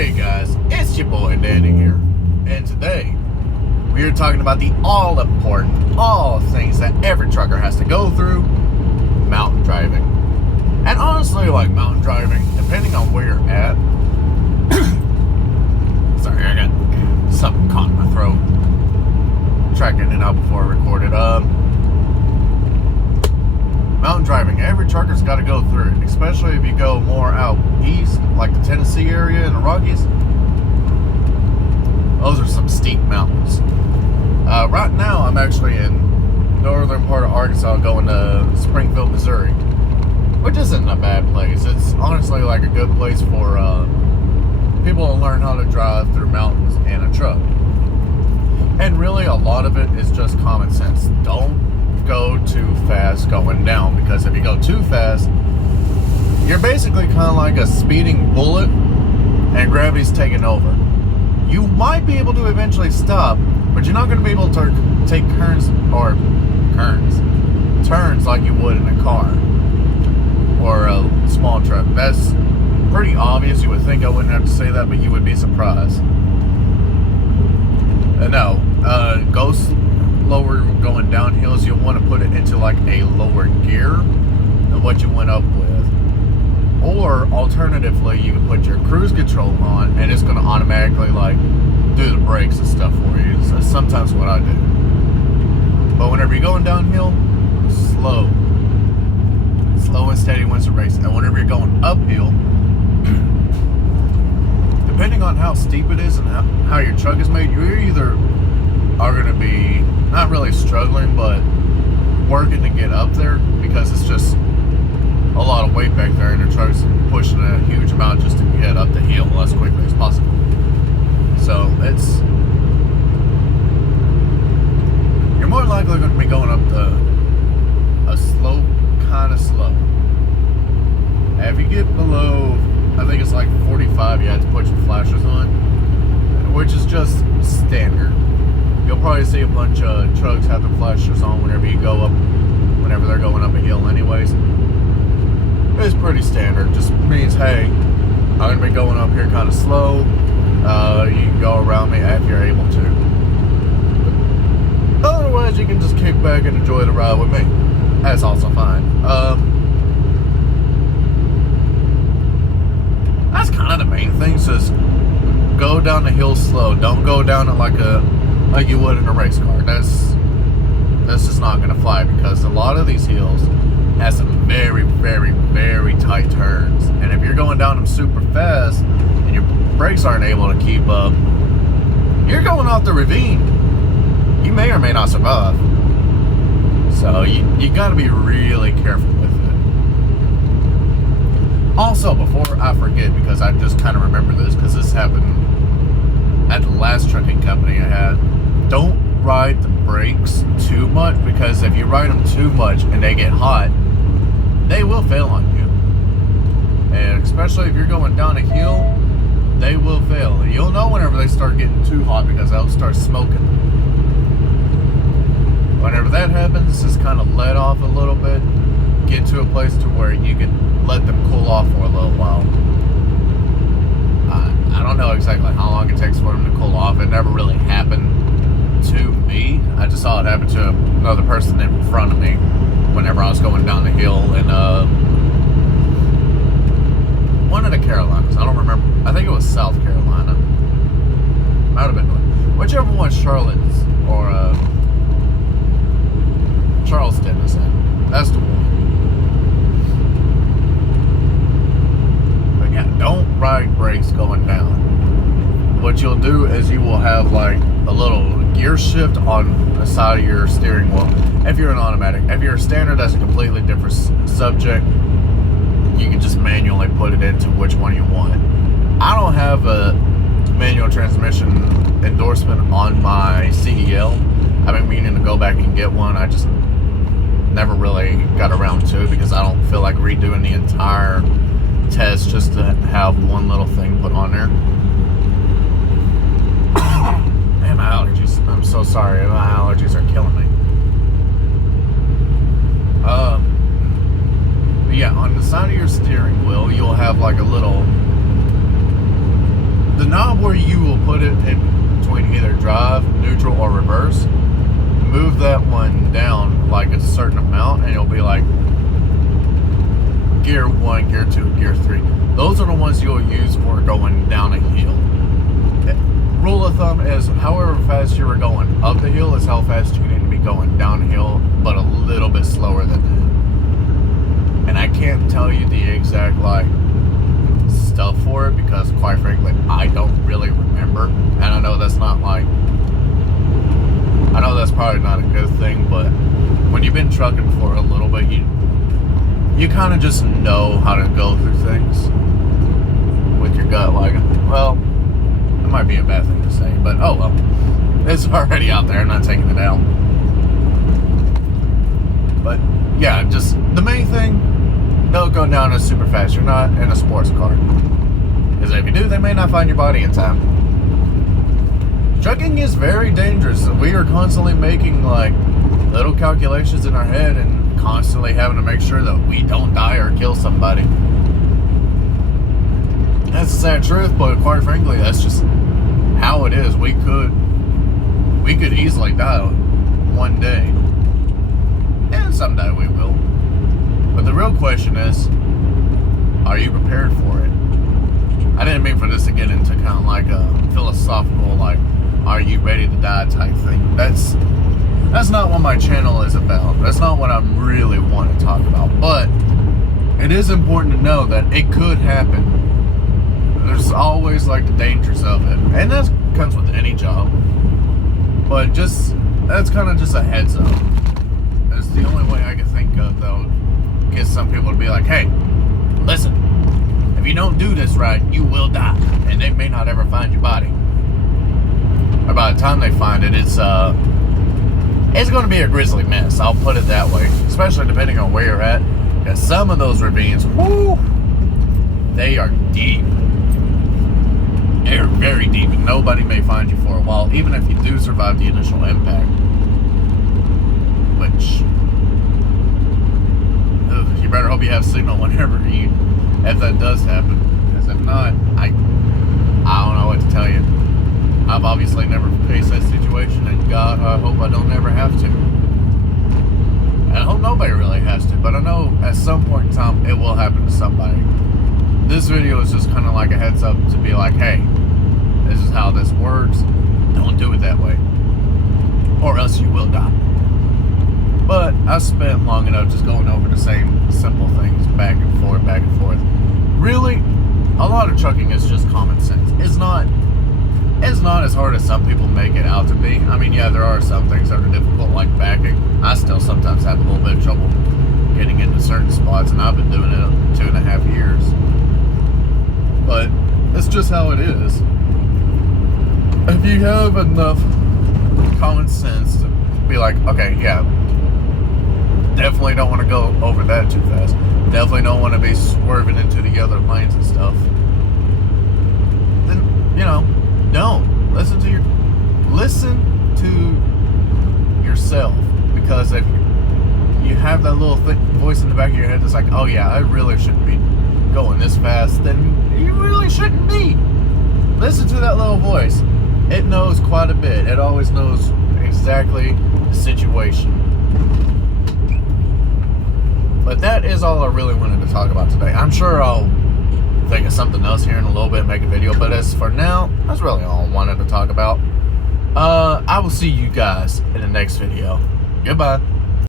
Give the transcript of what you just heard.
Hey guys, it's your boy Danny here, and today we are talking about the all-important, all things that every trucker has to go through, mountain driving. And honestly, like mountain driving, depending on where you're at, sorry, I got something caught in my throat. Tried getting it out before I recorded. Mountain driving, every trucker's got to go through it, especially if you go more out east, like the Tennessee area and the Rockies. Those are some steep mountains. Right now, I'm actually in northern part of Arkansas going to Springfield, Missouri, which isn't a bad place. It's honestly like a good place for people to learn how to drive through mountains in a truck. And really, a lot of it is just common sense. Don't go too fast going down, because if you go too fast, you're basically kind of like a speeding bullet and gravity's taking over. You might be able to eventually stop, but you're not going to be able to take turns like you would in a car or a small truck. That's pretty obvious. You would think I wouldn't have to say that, but you would be surprised. Go lower going down hills. You'll want to put it into like a lower gear than what you went up with, or alternatively you can put your cruise control on and it's going to automatically like do the brakes and stuff for you. So sometimes what I do. But whenever you're going downhill, slow and steady wins the race. And whenever you're going uphill, depending on how steep it is and how your truck is made, you either are going to be not really struggling, but working to get up there, because it's just a lot of weight back there and your truck's pushing a huge amount just to get up the hill as quickly as possible. So you're more likely going to be going up a slope, kind of slow. And if you get below, I think it's like 45, you have to put your flashers on, which is just standard. You'll probably see a bunch of trucks have their flashers on whenever they're going up a hill anyways. It's pretty standard. Just means, hey, I'm going to be going up here kind of slow. You can go around me if you're able to. But otherwise, you can just kick back and enjoy the ride with me. That's also fine. That's kind of the main thing. So just go down the hill slow. Don't go down it like you would in a race car. This is not going to fly, because a lot of these hills have some very, very, very tight turns. And if you're going down them super fast and your brakes aren't able to keep up, you're going off the ravine. You may or may not survive. So you got to be really careful with it. Also, before I forget, because I just kind of remember this, because this happened at the last trucking company I had, don't ride the brakes too much, because if you ride them too much and they get hot, they will fail on you. And especially if you're going down a hill, they will fail. You'll know whenever they start getting too hot, because they'll start smoking. Whenever that happens, just kind of let off a little bit, get to a place to where you can let them cool off for a little while. I don't know exactly how long it takes for them to cool off. It never really happened to me. I just saw it happen to another person in front of me whenever I was going down the hill in one of the Carolinas. I don't remember. I think it was South Carolina. Might have been whichever one Charlotte's or Charleston is in. That's the one. But yeah, don't ride brakes going down. What you'll do is you will have like a little gear shift on the side of your steering wheel if you're an automatic. If you're a standard, that's a completely different subject. You can just manually put it into which one you want. I don't have a manual transmission endorsement on my CDL. I've been meaning to go back and get one. I just never really got around to it, because I don't feel like redoing the entire test just to have one little thing put on there. Man, my allergies. I'm so sorry. My allergies are killing me. But yeah, on the side of your steering wheel, you'll have like a little where you will put it in between either drive, neutral, or reverse. Move that one down like a certain amount, and it'll be like gear 1, gear 2, gear 3. Those are the ones you'll use for going down a hill. Rule of thumb is however fast you were going up the hill is how fast you need to be going downhill, but a little bit slower than that. And I can't tell you the exact like stuff for it because quite frankly I don't really remember. And I know that's not like, I know that's probably not a good thing, but when you've been trucking for a little bit, you kind of just know how to go through things with your gut. Like, well, it might be a bad thing to say, but oh well. It's already out there, I'm not taking it out. But yeah, just the main thing, don't go down as super fast. You're not in a sports car. Because if you do, they may not find your body in time. Trucking is very dangerous. We are constantly making like little calculations in our head and constantly having to make sure that we don't die or kill somebody. That's the sad truth, but quite frankly, that's just how it is. We could easily die one day, and someday we will. But the real question is, are you prepared for it? I didn't mean for this to get into kind of like a philosophical, like, are you ready to die type thing. That's not what my channel is about. That's not what I really want to talk about. But it is important to know that it could happen. There's always like the dangers of it, and that comes with any job. But just that's kind of just a heads up. That's the only way I can think of that'll get some people to be like, hey, listen, if you don't do this right, you will die, and they may not ever find your body. Or by the time they find it, it's going to be a grisly mess. I'll put it that way, especially depending on where you're at. Because some of those ravines, whoo, they are deep. They're very deep, and nobody may find you for a while, even if you do survive the initial impact. Which, you better hope you have signal if that does happen. Because if not, I don't know what to tell you. I've obviously never faced that situation, and God, I hope I don't ever have to. And I hope nobody really has to, but I know at some point in time it will happen to somebody. This video is just kind of like a heads up to be like, hey, this is how this works. Don't do it that way, or else you will die. But I spent long enough just going over the same simple things back and forth, back and forth. Really, a lot of trucking is just common sense. It's not as hard as some people make it out to be. I mean, yeah, there are some things that are difficult, like backing. I still sometimes have a little bit of trouble getting into certain spots, and I've been doing it 2.5 years. But it's just how it is. If you have enough common sense to be like, okay, yeah, definitely don't want to go over that too fast. Definitely don't want to be swerving into the other lanes and stuff. Then, don't listen to yourself, because if you have that little voice in the back of your head that's like, oh yeah, I really shouldn't be going this fast, then you really shouldn't be. Listen to that little voice. It knows quite a bit. It always knows exactly the situation. But that is all I really wanted to talk about today. I'm sure I'll think of something else here in a little bit and make a video, but as for now, that's really all I wanted to talk about. I will see you guys in the next video. Goodbye.